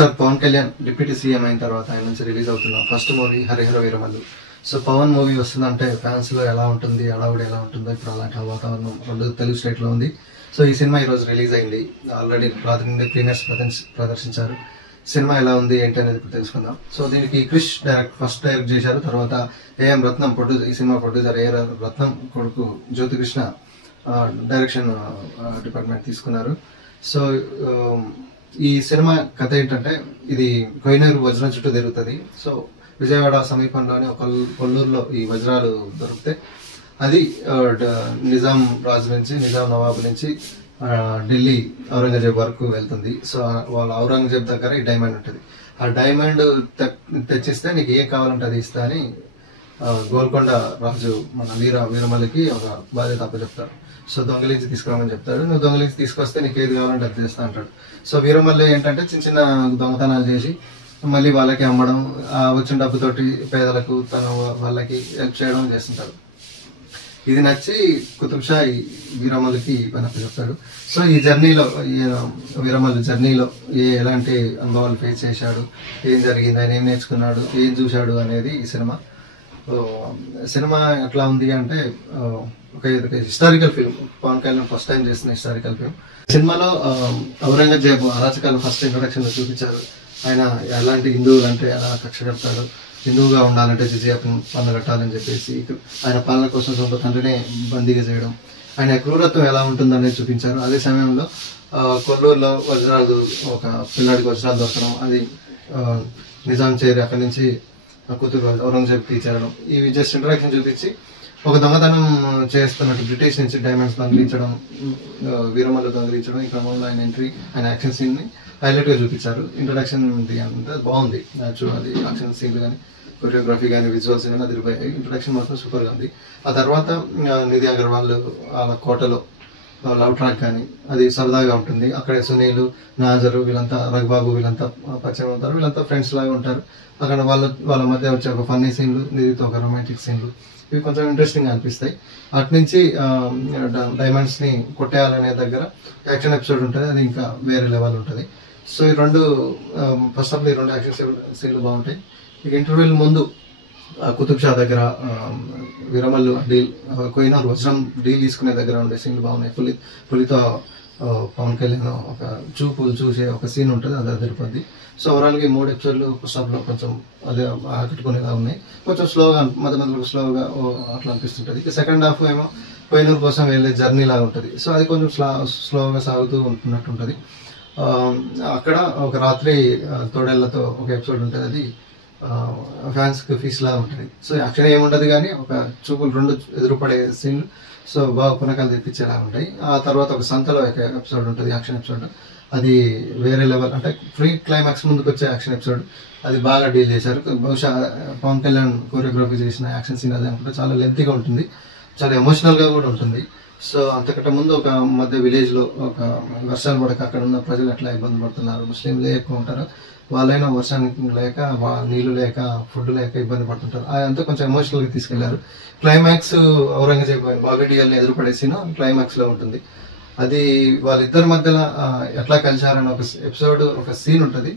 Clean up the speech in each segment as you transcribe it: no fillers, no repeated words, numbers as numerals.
Megastar Pawan Kalyan deputy CM అయిన తర్వాత ఆయన నుంచి రిలీజ్ అవుతున్న first movie Harihara Veeramallu. So Pawan movie వస్తుందంటే ఫ్యాన్స్ లో ఎలా ఉంటుంది, అడవుడు ఎలా ఉంటుందో ఇప్పుడు అలాంటి వాతావరణం రెండు తెలుగు స్టేట్ లో ఉంది. సో ఈ సినిమా ఈ రోజు రిలీజ్ అయింది. ఆల్రెడీ ప్రీమియర్స్ ప్రదర్శించారు. సినిమా ఎలా ఉంది ఏంటి అనేది ఇప్పుడు తెలుసుకుందాం. సో దీనికి క్రిష్ ఫస్ట్ డైరెక్ట్ చేశారు. తర్వాత ఏఎం రత్నం ఈ సినిమా ప్రొడ్యూసర్ ఏఆర్ రత్నం కొడుకు జ్యోతికృష్ణ డైరెక్షన్ డిపార్ట్మెంట్ తీసుకున్నారు. సో ఈ సినిమా కథ ఏంటంటే ఇది కోహినూరు వజ్రం చుట్టూ తిరుగుతుంది. సో విజయవాడ సమీపంలోని ఒక కొల్లూరులో ఈ వజ్రాలు దొరికితే అది నిజాం రాజు నుంచి, నిజాం నవాబు నుంచి ఢిల్లీ ఔరంగజేబ్ వరకు వెళ్తుంది. సో వాళ్ళ ఔరంగజేబ్ దగ్గర ఈ డైమండ్ ఉంటుంది. ఆ డైమండ్ తెచ్చిస్తే నీకు ఏం కావాలంటే అది ఇస్తా అని గోల్కొండ రాజు మన వీరమల్లికి ఒక బాధ్యత అప్పచెప్తాడు. సో దొంగలించి తీసుకురామని చెప్తాడు. నువ్వు దొంగలించి తీసుకొస్తే నీకు ఏది కావాలంటే అది చేస్తా అంటాడు. సో వీరమల్లి ఏంటంటే చిన్న చిన్న దొంగతనాలు చేసి మళ్ళీ వాళ్ళకి అమ్మడం, వచ్చిన డబ్బుతోటి పేదలకు తన వాళ్ళకి హెల్ప్ చేయడం చేస్తుంటాడు. ఇది నచ్చి కుతుబ్ షా వీరమల్లికి పని అప్పచెప్తాడు. సో ఈ జర్నీలో వీరమల్లి జర్నీలో ఎలాంటి అనుభవాలు ఫేస్ చేశాడు, ఏం జరిగింది, ఆయన ఏం నేర్చుకున్నాడు, ఏం చూశాడు అనేది ఈ సినిమా. సినిమా ఎట్లా ఉంది అంటే ఒక historical film. Pawan Kalyan first time చేసిన హిస్టారికల్ ఫిల్మ్. సినిమాలో ఔరంగజేబు అరాచకాలు ఫస్ట్ ఇంట్రొడక్షన్ లో చూపించారు. ఆయన ఎలాంటి హిందువులు అంటే ఎలా కక్ష కడతాడు, హిందువుగా ఉండాలంటే జిజియా పన్ను కట్టాలని చెప్పేసి ఆయన పాలన కోసం సొంత తండ్రినే బందీగా చేయడం, ఆయన క్రూరత్వం ఎలా ఉంటుందనేది చూపించారు. అదే సమయంలో కొల్లూరులో వజ్రాలు ఒక పిల్లాడికి వజ్రాలు దొరకడం, అది నిజాం చేరి అక్కడి నుంచి కూతురు ఔరంగజేబ్ తీర్చడం, ఇవి జస్ట్ ఇంట్రడక్షన్ చూపించి ఒక దొంగతనం చేస్తున్నట్టు బ్రిటిష్ నుంచి డైమండ్స్ దొంగిలించడం, వీరమల్లు దొంగిలించడం, ఈ క్రమంలో ఆయన ఎంట్రీ, ఆయన యాక్షన్ సీన్ ని హైలైట్ గా చూపించారు. ఇంట్రొడక్షన్ అంతా బాగుంది. అది యాక్షన్ సీన్లు కానీ, కొరియోగ్రఫీ కానీ, విజువల్స్ కానీ అదిరిపోయాయి. ఇంట్రొడక్షన్ మాత్రం సూపర్ గా ఉంది. ఆ తర్వాత నిధి అగర్వాల్ వాళ్ళ కోటలో లవ్ ట్రాక్ కానీ అది సరదాగా ఉంటుంది. అక్కడే సునీల్, నాజరు వీళ్ళంతా, రఘుబాబు వీళ్ళంతా పరిచయం అవుతారు. వీళ్ళంతా ఫ్రెండ్స్ లాగా ఉంటారు. అక్కడ వాళ్ళ మధ్య వచ్చే ఒక ఫన్నీ సీన్లు, నిధితో ఒక రొమాంటిక్ సీన్లు, ఇవి కొంచెం ఇంట్రెస్టింగ్ గా అనిపిస్తాయి. అటు నుంచి డైమండ్స్ ని కొట్టేయాలనే దగ్గర యాక్షన్ ఎపిసోడ్ ఉంటుంది. అది ఇంకా వేరే లెవెల్ ఉంటుంది. సో ఈ రెండు ఫస్ట్ ఆఫ్ ఈ రెండు యాక్షన్ సీన్లు బాగుంటాయి. ఇక ఇంటర్వ్యూల ముందు కుతుబ్ షా దగ్గర వీరమల్లు డీల్, కోహినూరు వజ్రం డీల్ తీసుకునే దగ్గర ఉండే సీన్లు బాగున్నాయి. పులితో పవన్ కళ్యాణ్ ఒక చూపులు చూసే ఒక సీన్ ఉంటుంది, అది అదిరిపోద్ది. సో ఓవరాల్ గా ఈ 3 ఎపిసోడ్లు ఫస్ట్ హాఫ్ లో కొంచెం అదే ఆకట్టుకునేలా ఉన్నాయి. కొంచెం స్లోగా మధ్య మధ్యలో స్లోగా అట్లా అనిపిస్తుంటది. ఇక సెకండ్ హాఫ్ ఏమో కోహినూరు కోసం వెళ్ళే జర్నీ లాగా ఉంటుంది. సో అది కొంచెం స్లోగా సాగుతూ ఉంటున్నట్టు ఉంటుంది. అక్కడ ఒక రాత్రి తోడేళ్లతో ఒక ఎపిసోడ్ ఉంటుంది. అది ఫ్యాన్స్ కి ఫీస్ లాగా ఉంటుంది. సో యాక్షన్ ఏముంటది కానీ ఒక చూపులు రెండు ఎదురుపడే సీన్లు సో బాగా పునకాలు తెప్పించేలా ఉంటాయి. ఆ తర్వాత ఒక సంతలో ఒక ఎపిసోడ్ ఉంటుంది, యాక్షన్ ఎపిసోడ్. అది వేరే లెవెల్, అంటే ప్రీ క్లైమాక్స్ ముందుకు వచ్చే యాక్షన్ ఎపిసోడ్. అది బాగా డీల్ చేశారు. బహుశా పవన్ కళ్యాణ్ కోరియోగ్రఫీ చేసిన యాక్షన్ సీన్ అది అనుకుంటే చాలా లెంతీగా ఉంటుంది, చాలా ఎమోషనల్ గా కూడా ఉంటుంది. సో అంతకంటే ముందు ఒక మధ్య విలేజ్ లో ఒక వర్షాలు పడక అక్కడ ఉన్న ప్రజలు ఎట్లా ఇబ్బంది పడుతున్నారు, ముస్లింలే ఎక్కువ ఉంటారు, వాళ్ళైనా వర్షానికి లేక నీళ్లు లేక ఫుడ్ లేక ఇబ్బంది పడుతుంటారు. అదంతా కొంచెం ఎమోషనల్ గా తీసుకెళ్లారు. క్లైమాక్స్ ఔరంగజేబ్ బాగడియల్ని ఎదురుపడేసిన క్లైమాక్స్ లో ఉంటుంది. అది వాళ్ళిద్దరి మధ్యలో ఎట్లా కలిశారని ఒక ఎపిసోడ్, ఒక సీన్ ఉంటుంది.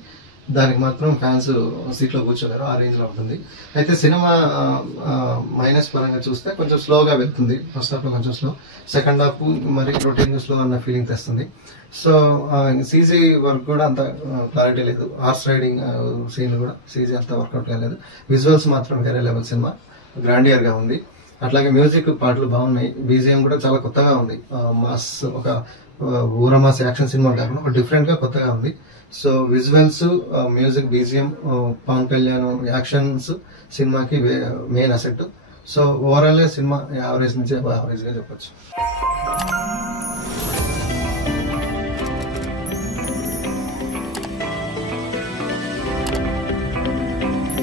దానికి మాత్రం ఫ్యాన్స్ సీట్ లో కూర్చోలేరు, ఆ రేంజ్ లో ఉంటుంది. అయితే సినిమా మైనస్ పరంగా చూస్తే కొంచెం స్లోగా వెళ్తుంది. ఫస్ట్ హాఫ్ లో కొంచెం స్లో, సెకండ్ హాఫ్ మరి రొటీన్ స్లో అన్న ఫీలింగ్ తెస్తుంది. సో సీజీ వర్క్ కూడా అంత క్లారిటీ లేదు. హార్స్ రైడింగ్ సీన్ కూడా సీజీ అంత వర్కౌట్ కాలేదు. విజువల్స్ మాత్రం వేరే లెవెల్. సినిమా గ్రాండియర్ గా ఉంది. అట్లాగే మ్యూజిక్ పాటలు బాగున్నాయి. బీజిఎం కూడా చాలా కొత్తగా ఉంది. మాస్, ఒక ఊరమాస్ యాక్షన్ సినిమా కాకుండా ఒక డిఫరెంట్ గా కొత్తగా ఉంది. So visuals, music, BGM, Pawan Kalyan actions సినిమాకి main asset. So overall cinema average నుంచి యావరేజ్ గా చెప్పొచ్చు.